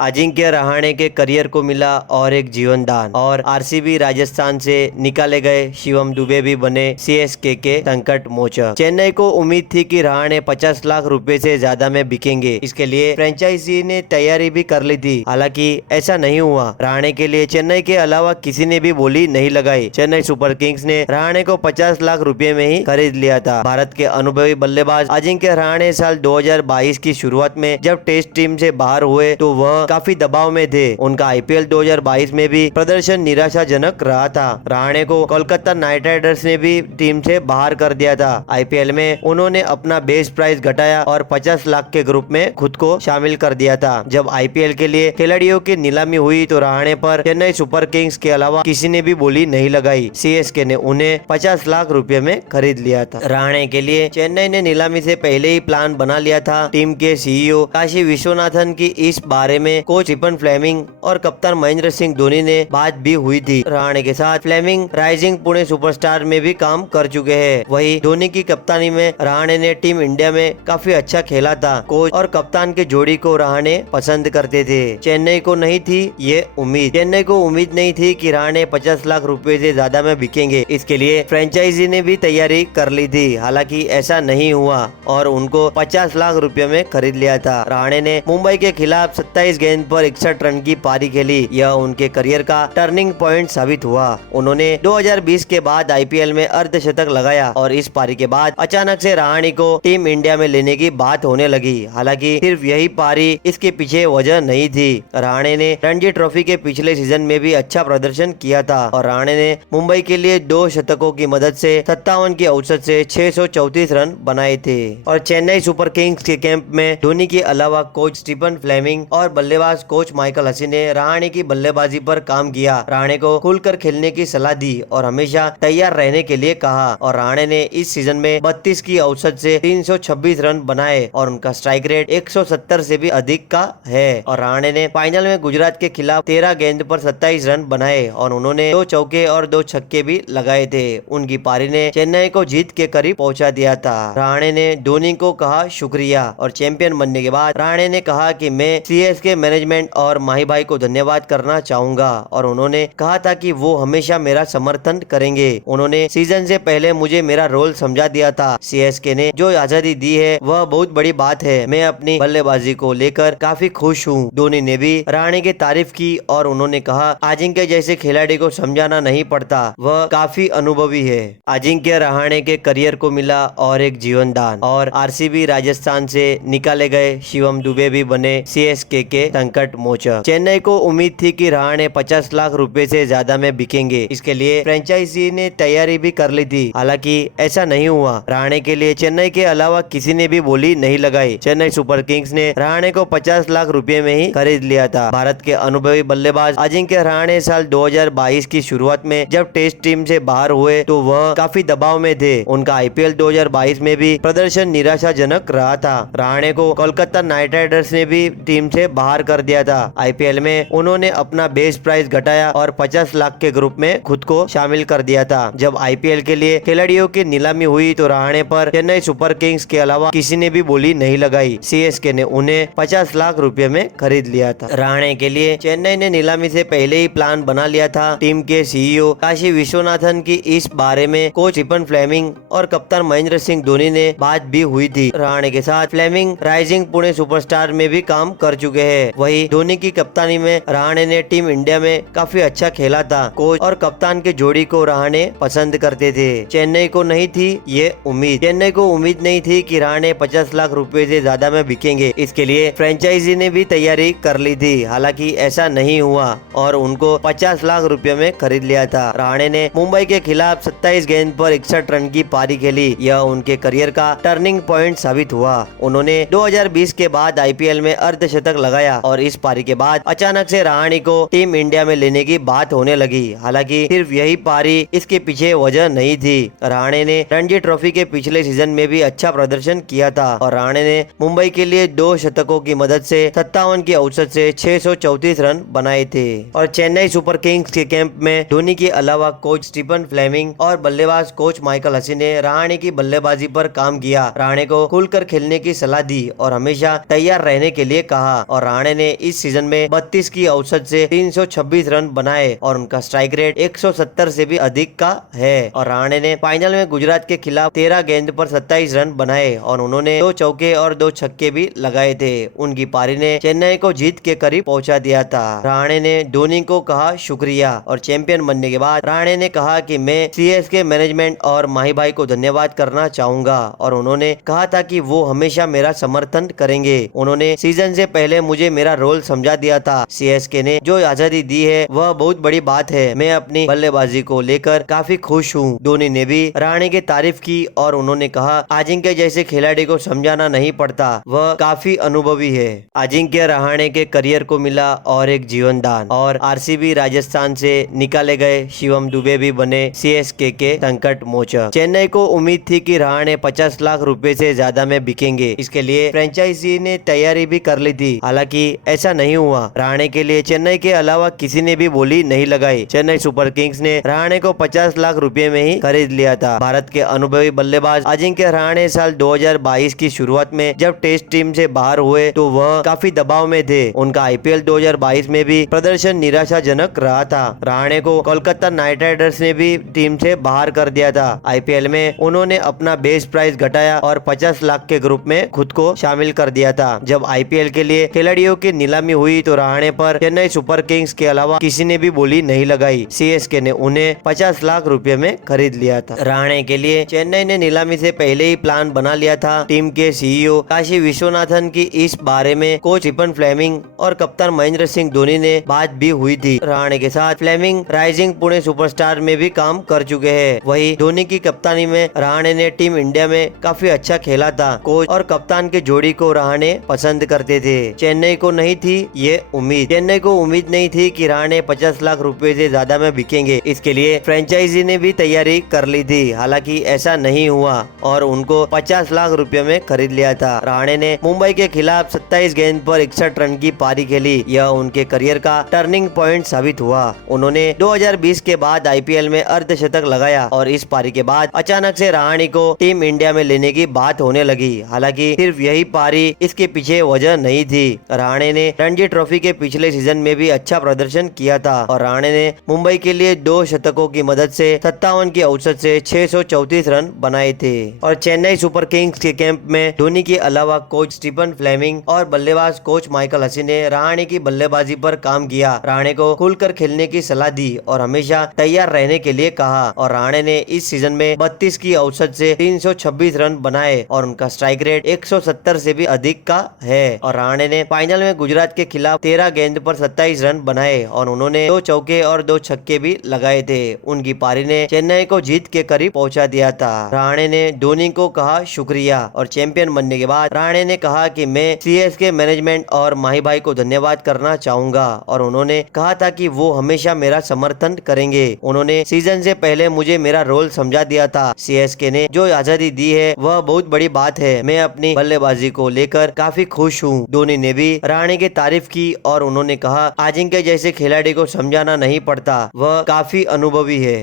अजिंक्य रहाणे के करियर को मिला और एक जीवन दान और आरसीबी राजस्थान से निकाले गए शिवम दुबे भी बने सीएसके के संकट मोचक। चेन्नई को उम्मीद थी कि रहाणे 50 लाख रुपए से ज्यादा में बिकेंगे। इसके लिए फ्रेंचाइजी ने तैयारी भी कर ली थी। हालांकि ऐसा नहीं हुआ। रहाणे के लिए चेन्नई के अलावा किसी ने भी बोली नहीं लगाई। चेन्नई सुपर किंग्स ने रहाणे को 50 लाख रुपए में ही खरीद लिया था। भारत के अनुभवी बल्लेबाज अजिंक्य रहाणे साल 2022 की शुरुआत में जब टेस्ट टीम से बाहर हुए तो वह काफी दबाव में थे। उनका आईपीएल 2022 में भी प्रदर्शन निराशाजनक रहा था। रहाणे को कोलकाता नाइट राइडर्स ने भी टीम से बाहर कर दिया था। आईपीएल में उन्होंने अपना बेस प्राइस घटाया और 50 लाख के ग्रुप में खुद को शामिल कर दिया था। जब आईपीएल के लिए खिलाड़ियों की नीलामी हुई तो रहाणे पर चेन्नई सुपर किंग्स के अलावा किसी ने भी बोली नहीं लगाई। सीएसके ने उन्हें 50 लाख रुपए में खरीद लिया था। रहाणे के लिए चेन्नई ने नीलामी से पहले ही प्लान बना लिया था। टीम के सीईओ काशी विश्वनाथन की इस बारे में कोच स्टीफन फ्लेमिंग और कप्तान महेंद्र सिंह धोनी ने बात भी हुई थी। रहाणे के साथ फ्लेमिंग राइजिंग पुणे सुपरस्टार में भी काम कर चुके हैं। वहीं धोनी की कप्तानी में रहाणे ने टीम इंडिया में काफी अच्छा खेला था। कोच और कप्तान की जोड़ी को रहाणे पसंद करते थे। चेन्नई को नहीं थी ये उम्मीद। चेन्नई को उम्मीद नहीं थी कि रहाणे 50 लाख रुपए से ज्यादा में बिकेंगे। इसके लिए फ्रेंचाइजी ने भी तैयारी कर ली थी। हालांकि ऐसा नहीं हुआ और उनको 50 लाख रुपए में खरीद लिया था। रहाणे ने मुंबई के खिलाफ 27 गेंद पर 61 रन की पारी खेली। यह उनके करियर का टर्निंग पॉइंट साबित हुआ। उन्होंने 2020 के बाद आईपीएल में अर्धशतक लगाया और इस पारी के बाद अचानक से रहाणे को टीम इंडिया में लेने की बात होने लगी। हालांकि सिर्फ यही पारी इसके पीछे वजह नहीं थी। रहाणे ने रणजी ट्रॉफी के पिछले सीजन में भी अच्छा प्रदर्शन किया था और रहाणे ने मुंबई के लिए 2 शतकों की मदद से 57 की औसत से 634 रन बनाए थे। और चेन्नई सुपर किंग्स के कैंप में धोनी के अलावा कोच स्टीफन फ्लेमिंग और बल्लेबाज कोच माइकल हसी ने रहाणे की बल्लेबाजी पर काम किया। रहाणे को खुलकर खेलने की सलाह दी और हमेशा तैयार रहने के लिए कहा। और रहाणे ने इस सीजन में 32 की औसत से 326 रन बनाए और उनका स्ट्राइक रेट 170 से भी अधिक का है। और रहाणे ने फाइनल में गुजरात के खिलाफ 13 गेंद पर 27 रन बनाए और उन्होंने 2 चौके और 2 छक्के भी लगाए थे। उनकी पारी ने चेन्नई को जीत के करीब पहुंचा दिया था। रहाणे ने धोनी को कहा शुक्रिया और चैंपियन बनने के बाद रहाणे ने कहा कि मैं सीएसके मैनेजमेंट और माही भाई को धन्यवाद करना चाहूंगा और उन्होंने कहा था कि वो हमेशा मेरा समर्थन करेंगे। उन्होंने सीजन से पहले मुझे मेरा रोल समझा दिया था। सीएसके ने जो आजादी दी है वह बहुत बड़ी बात है। मैं अपनी बल्लेबाजी को लेकर काफी खुश हूँ। धोनी ने भी रहाणे की तारीफ की और उन्होंने कहा अजिंक्य जैसे खिलाड़ी को समझाना नहीं पड़ता, वह काफी अनुभवी है। अजिंक्य रहाणे के करियर को मिला और एक जीवन दान और आरसीबी राजस्थान से निकाले गए शिवम दुबे भी बने सीएसके के संकट मोचक। चेन्नई को उम्मीद थी कि रहाणे 50 लाख रुपए से ज्यादा में बिकेंगे। इसके लिए फ्रेंचाइजी ने तैयारी भी कर ली थी। हालांकि ऐसा नहीं हुआ। रहाणे के लिए चेन्नई के अलावा किसी ने भी बोली नहीं लगाई। चेन्नई सुपर किंग्स ने रहाणे को 50 लाख रुपए में ही खरीद लिया था। भारत के अनुभवी बल्लेबाज अजिंक्य रहाणे साल 2022 की शुरुआत में जब टेस्ट टीम से बाहर हुए तो वह काफी दबाव में थे। उनका आईपीएल 2022 में भी प्रदर्शन निराशाजनक रहा था। रहाणे को कोलकाता नाइट राइडर्स ने भी टीम से बाहर कर दिया था। आईपीएल में उन्होंने अपना बेस प्राइस घटाया और 50 लाख के ग्रुप में खुद को शामिल कर दिया था। जब आईपीएल के लिए खिलाड़ियों की नीलामी हुई तो रहाणे पर चेन्नई सुपर किंग्स के अलावा किसी ने भी बोली नहीं लगाई। सीएसके ने उन्हें 50 लाख रुपए में खरीद लिया था। रहाणे के लिए चेन्नई ने नीलामी से पहले ही प्लान बना लिया था। टीम के सीईओ काशी विश्वनाथन की इस बारे में कोच स्टीफन फ्लेमिंग और कप्तान महेंद्र सिंह धोनी ने बात भी हुई थी। रहाणे के साथ फ्लेमिंग राइजिंग पुणे सुपरस्टार में भी काम कर चुके हैं। वहीं धोनी की कप्तानी में रहाणे ने टीम इंडिया में काफी अच्छा खेला था। कोच और कप्तान की जोड़ी को रहाणे पसंद करते थे। चेन्नई को नहीं थी ये उम्मीद। चेन्नई को उम्मीद नहीं थी कि रहाणे 50 लाख रुपए से ज्यादा में बिकेंगे। इसके लिए फ्रेंचाइजी ने भी तैयारी कर ली थी। हालांकि ऐसा नहीं हुआ और उनको 50 लाख रुपए में खरीद लिया था। रहाणे ने मुंबई के खिलाफ 27 गेंद पर 61 रन की पारी खेली। यह उनके करियर का टर्निंग पॉइंट साबित हुआ। उन्होंने 2020 के बाद आईपीएल में अर्धशतक लगाया और इस पारी के बाद अचानक से रहाणे को टीम इंडिया में लेने की बात होने लगी। हालांकि सिर्फ यही पारी इसके पीछे वजह नहीं थी। रहाणे ने रणजी ट्रॉफी के पिछले सीजन में भी अच्छा प्रदर्शन किया था और रहाणे ने मुंबई के लिए 2 शतकों की मदद से 57 की औसत से 634 रन बनाए थे। और चेन्नई सुपर किंग्स के कैंप में धोनी के अलावा कोच स्टीफन फ्लेमिंग और बल्लेबाज कोच माइकल हसी ने रहाणे की बल्लेबाजी पर काम किया। रहाणे को खुलकर खेलने की सलाह दी और हमेशा तैयार रहने के लिए कहा। और रहाणे रहाणे ने इस सीजन में 32 की औसत से 326 रन बनाए और उनका स्ट्राइक रेट 170 से भी अधिक का है। और रहाणे ने फाइनल में गुजरात के खिलाफ 13 गेंद पर 27 रन बनाए और उन्होंने 2 चौके और 2 छक्के भी लगाए थे। उनकी पारी ने चेन्नई को जीत के करीब पहुंचा दिया था। रहाणे ने धोनी को कहा शुक्रिया और चैंपियन बनने के बाद रहाणे ने कहा कि मैं सीएसके मैनेजमेंट और माही भाई को धन्यवाद करना चाहूंगा और उन्होंने कहा था कि वो हमेशा मेरा समर्थन करेंगे। उन्होंने सीजन से पहले मुझे मेरा रोल समझा दिया था। सीएसके ने जो आजादी दी है वह बहुत बड़ी बात है। मैं अपनी बल्लेबाजी को लेकर काफी खुश हूँ। धोनी ने भी रहाणे की तारीफ की और उन्होंने कहा अजिंक्य जैसे खिलाड़ी को समझाना नहीं पड़ता, वह काफी अनुभवी है। अजिंक्य रहाणे के करियर को मिला और एक जीवन दान। और आरसीबी राजस्थान से निकाले गए शिवम दुबे भी बने सीएसके के संकट मोचक। चेन्नई को उम्मीद थी कि रहाणे 50 लाख रुपए से ज्यादा में बिकेंगे। इसके लिए फ्रेंचाइजी ने तैयारी भी कर ली थी। हालांकि ऐसा नहीं हुआ। रहाणे के लिए चेन्नई के अलावा किसी ने भी बोली नहीं लगाई। चेन्नई सुपर किंग्स ने रहाणे को 50 लाख रुपए में ही खरीद लिया था। भारत के अनुभवी बल्लेबाज अजिंक्य रहाणे साल 2022 की शुरुआत में जब टेस्ट टीम से बाहर हुए तो वह काफी दबाव में थे। उनका आईपीएल 2022 में भी प्रदर्शन निराशाजनक रहा था। रहाणे को कोलकाता नाइट राइडर्स ने भी टीम से बाहर कर दिया था। आईपीएल में उन्होंने अपना बेस प्राइस घटाया और 50 लाख के ग्रुप में खुद को शामिल कर दिया था। जब आईपीएल के लिए खिलाड़ियों की नीलामी हुई तो रहाणे पर चेन्नई सुपर किंग्स के अलावा किसी ने भी बोली नहीं लगाई। सीएसके ने उन्हें 50 लाख रुपए में खरीद लिया था। रहाणे के लिए चेन्नई ने नीलामी से पहले ही प्लान बना लिया था। टीम के सीईओ काशी विश्वनाथन की इस बारे में कोच स्टीफन फ्लेमिंग और कप्तान महेंद्र सिंह धोनी ने बात भी हुई थी। रहाणे के साथ फ्लेमिंग राइजिंग पुणे सुपरस्टार में भी काम कर चुके हैं। वही धोनी की कप्तानी में रहाणे ने टीम इंडिया में काफी अच्छा खेला था। कोच और कप्तान के जोड़ी को रहाणे पसंद करते थे। चेन्नई को नहीं थी ये उम्मीद। चेन्नई को उम्मीद नहीं थी कि रहाणे 50 लाख रुपए से ज्यादा में बिकेंगे। इसके लिए फ्रेंचाइजी ने भी तैयारी कर ली थी। हालांकि ऐसा नहीं हुआ और उनको 50 लाख रुपए में खरीद लिया था। रहाणे ने मुंबई के खिलाफ 27 गेंद पर 61 रन की पारी खेली। यह उनके करियर का टर्निंग पॉइंट साबित हुआ। उन्होंने 2020 के बाद आईपीएल में अर्धशतक लगाया और इस पारी के बाद अचानक से रहाणे को टीम इंडिया में लेने की बात होने लगी। हालांकि सिर्फ यही पारी इसके पीछे वजह नहीं थी। रहाणे ने रणजी ट्रॉफी के पिछले सीजन में भी अच्छा प्रदर्शन किया था और रहाणे ने मुंबई के लिए 2 शतकों की मदद से 57 की औसत से 634 रन बनाए थे। और चेन्नई सुपर किंग्स के कैंप में धोनी के अलावा कोच स्टीफन फ्लेमिंग और बल्लेबाज कोच माइकल हसी ने रहाणे की बल्लेबाजी पर काम किया। रहाणे को खुलकर खेलने की सलाह दी और हमेशा तैयार रहने के लिए कहा। और रहाणे ने इस सीजन में 32 की औसत से 326 रन बनाए और उनका स्ट्राइक रेट 170 से भी अधिक का है। और रहाणे ने फाइनल में गुजरात के खिलाफ 13 गेंद पर 27 रन बनाए और उन्होंने 2 चौके और 2 छक्के भी लगाए थे। उनकी पारी ने चेन्नई को जीत के करीब पहुंचा दिया था। रहाणे ने धोनी को कहा शुक्रिया और चैंपियन बनने के बाद रहाणे ने कहा कि मैं सीएसके मैनेजमेंट और माही भाई को धन्यवाद करना चाहूंगा और उन्होंने कहा था कि वो हमेशा मेरा समर्थन करेंगे। उन्होंने सीजन से पहले मुझे मेरा रोल समझा दिया था। सीएसके ने जो आजादी दी है वह बहुत बड़ी बात है। मैं अपनी बल्लेबाजी को लेकर काफी खुश हूँ। धोनी ने भी रहाणे की तारीफ की और उन्होंने कहा अजिंक्य जैसे खिलाड़ी को समझाना नहीं पड़ता, वह काफी अनुभवी है।